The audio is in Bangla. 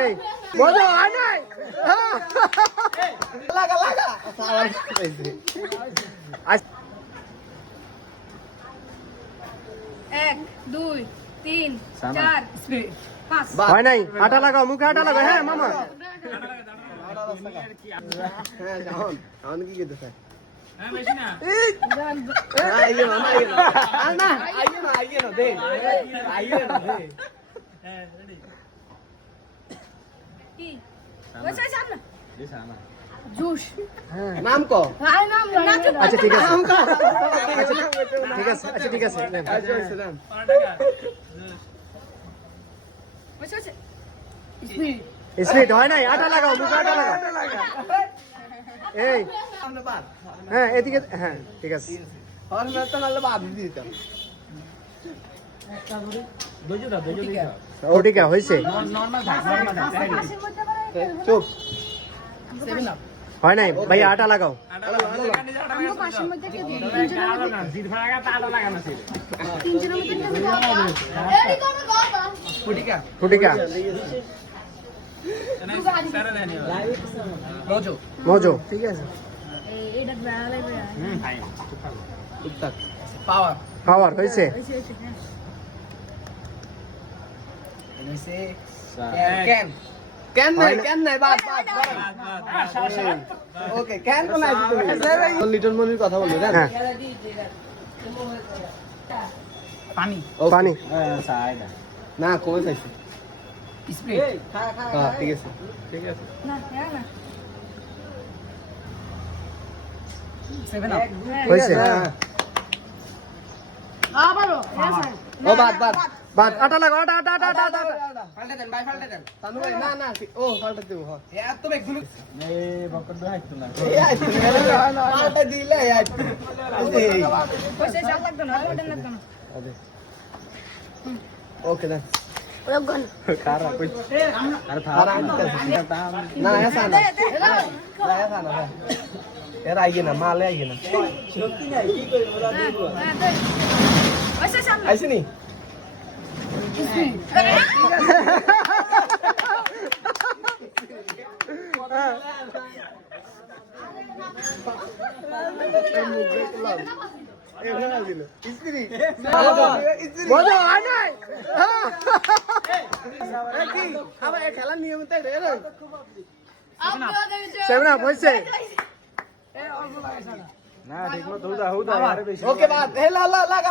এই মজা হয় নাই লাগা লাগা 1 2 3 4 5 হয় নাই আটা লাগাও মুখে আটা লাগাও হ্যাঁ মামা হ্যাঁ জান আমি কি করতে চাই হ্যাঁ বেশি না আইয়ে না না আইয়ে না দে হ্যাঁ রেডি কি ওইসে সামনে এই সামনে জুস নাম কো হাই নাম না আচ্ছা ঠিক আছে নাম কো আচ্ছা ঠিক আছে আচ্ছা নাম 5 টাকা ওইসে স্পিড হয় নাই আটা লাগাও মুখে আটা লাগাও এই হ্যাঁ এদিকে হ্যাঁ ঠিক আছে আর না তো নালে বাদ দিয়ে দিতাম ও ঠিক আছে হইছে চুপ হয় নাই ভাই আটা লাগাও ফুটিকা মজো ঠিক আছে পাওয়ার হয়েছে কেন নাই বাদ ওকে কেন কোন লিটন মনির কথা বলবো হ্যাঁ পানি পানি না কমে চাইছে হ্যাঁ ঠিক আছে হয়েছে ও বাদ আটা লাগো আটা পাল্টে দেন ভাই পাল্টে দেন তানু ভাই না ও পাল্টে দেব হ্যাঁ এত বেগুন এই বকর দো হাইতো না পাল্টে দিলে ওইসে সাত লাগতো না ওটা লাগতো না ওকে দেন খারা কই আরে থারা না ऐसा না এর আইগে না মালে আইগে না সত্যি না কি কইবো ওইসে সামনে আইছিনি খেলার নিয়ম না ঠিক মতো ওকে বাদ লাগা